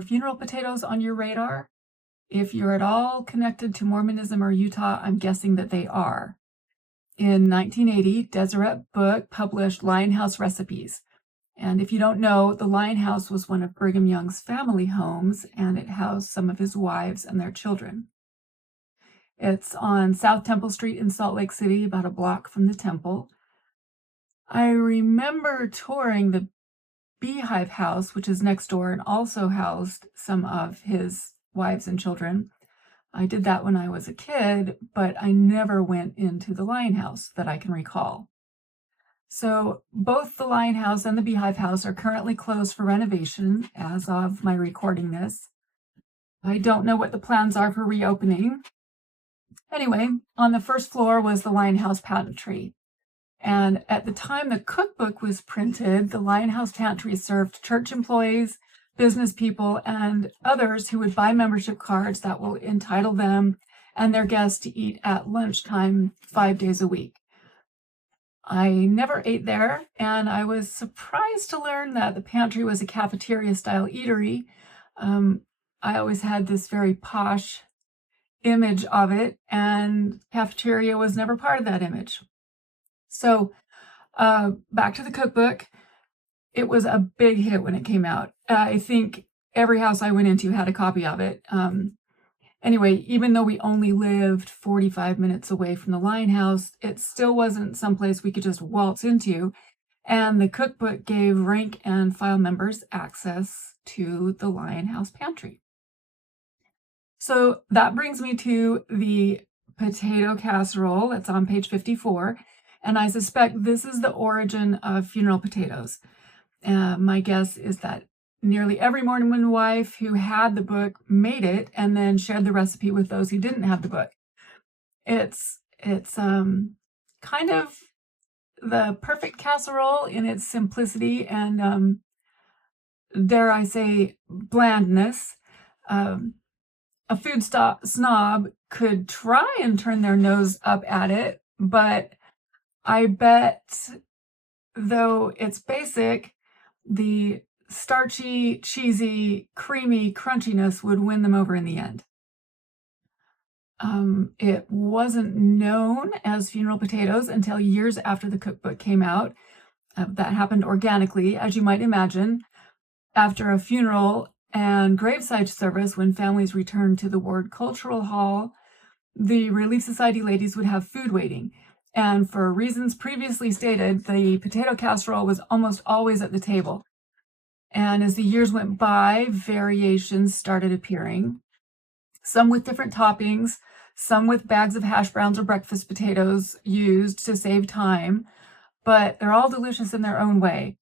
Are funeral potatoes on your radar? If you're at all connected to Mormonism or Utah, I'm guessing that they are. In 1980, Deseret Book published Lion House recipes. And if you don't know, the Lion House was one of Brigham Young's family homes, and it housed some of his wives and their children. It's on South Temple Street in Salt Lake City, about a block from the temple. I remember touring the Beehive House, which is next door and also housed some of his wives and children. I did that when I was a kid, but I never went into the Lion House that I can recall. So both the Lion House and the Beehive House are currently closed for renovation as of my recording this. I don't know what the plans are for reopening. Anyway, on the first floor was the Lion House pantry. And at the time the cookbook was printed, the Lion House pantry served church employees, business people, and others who would buy membership cards that will entitle them and their guests to eat at lunchtime 5 days a week. I never ate there, and I was surprised to learn that the pantry was a cafeteria-style eatery. I always had this very posh image of it, and cafeteria was never part of that image. So back to the cookbook. It was a big hit when it came out. I think every house I went into had a copy of it. Anyway, even though we only lived 45 minutes away from the Lion House, it still wasn't someplace we could just waltz into. And the cookbook gave rank and file members access to the Lion House pantry. So that brings me to the potato casserole that's on page 54. And I suspect this is the origin of funeral potatoes. My guess is that nearly every Mormon wife who had the book made it and then shared the recipe with those who didn't have the book. It's kind of the perfect casserole in its simplicity and, dare I say, blandness. A food snob could try and turn their nose up at it, but I bet, though it's basic, the starchy, cheesy, creamy crunchiness would win them over in the end. It wasn't known as funeral potatoes until years after the cookbook came out. That happened organically, as you might imagine. After a funeral and graveside service, when families returned to the Ward Cultural Hall, the Relief Society ladies would have food waiting. And for reasons previously stated, the potato casserole was almost always at the table. And as the years went by, variations started appearing, some with different toppings, some with bags of hash browns or breakfast potatoes used to save time, but they're all delicious in their own way.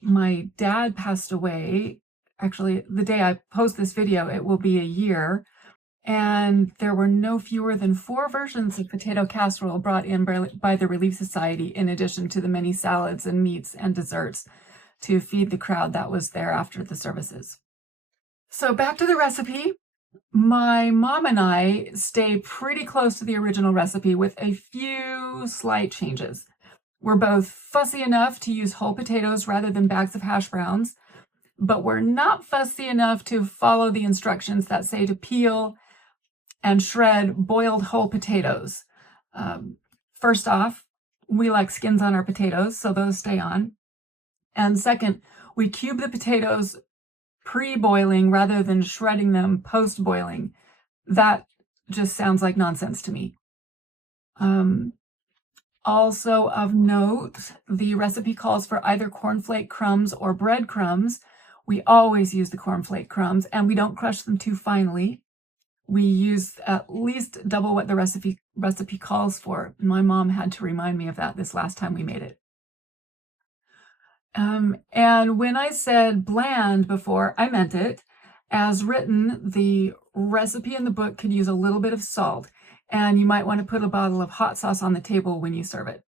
My dad passed away, actually, the day I post this video, it will be a year. And there were no fewer than 4 versions of potato casserole brought in by the Relief Society, in addition to the many salads and meats and desserts to feed the crowd that was there after the services. So back to the recipe. My mom and I stay pretty close to the original recipe with a few slight changes. We're both fussy enough to use whole potatoes rather than bags of hash browns, but we're not fussy enough to follow the instructions that say to peel and shred boiled whole potatoes. First off, we like skins on our potatoes, so those stay on. And second, we cube the potatoes pre-boiling rather than shredding them post-boiling. That just sounds like nonsense to me. Also of note, the recipe calls for either cornflake crumbs or breadcrumbs. We always use the cornflake crumbs, and we don't crush them too finely. We use at least double what the recipe calls for. My mom had to remind me of that this last time we made it. And when I said bland before, I meant it. As written, the recipe in the book could use a little bit of salt, and you might want to put a bottle of hot sauce on the table when you serve it.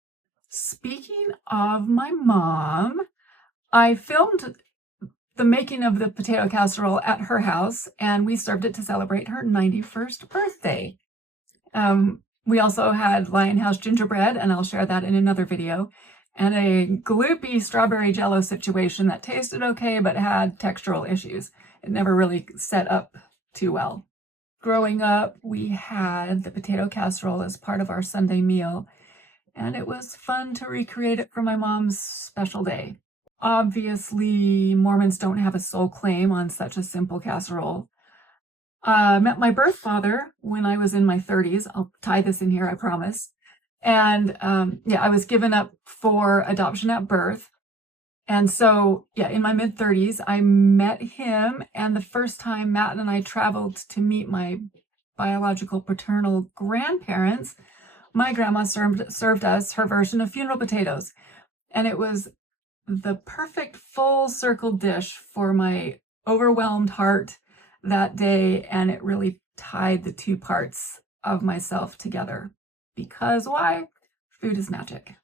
Speaking of my mom, I filmed the making of the potato casserole at her house, and we served it to celebrate her 91st birthday. We also had Lion House gingerbread, and I'll share that in another video. and a gloopy strawberry jello situation that tasted okay but had textural issues. It never really set up too well. Growing up, we had the potato casserole as part of our Sunday meal, and it was fun to recreate it for my mom's special day. Obviously, Mormons don't have a sole claim on such a simple casserole. Met my birth father when I was in my 30s. I'll tie this in here, I promise. And I was given up for adoption at birth. And so, in my mid-30s, I met him. And the first time Matt and I traveled to meet my biological paternal grandparents, my grandma served us her version of funeral potatoes. And it was the perfect full circle dish for my overwhelmed heart that day. And it really tied the two parts of myself together. Because why? Food is magic.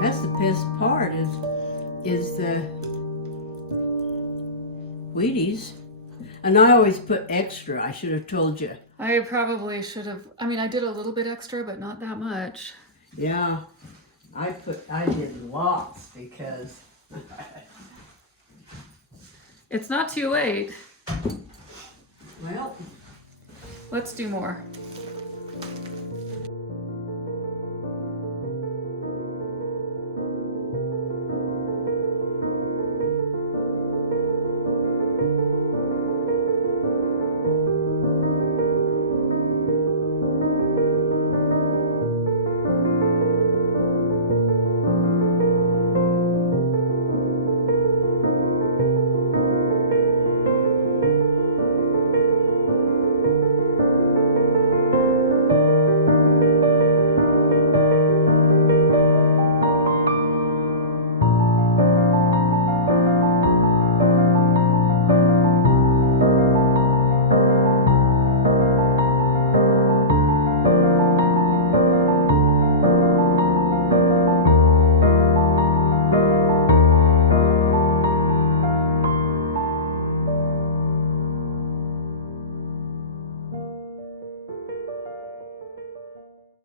That's the best part is the Wheaties. And I always put extra. I should have told you. I probably should have. I mean, I did a little bit extra, but not that much. Yeah, I did lots because It's not too late. well, Let's do more.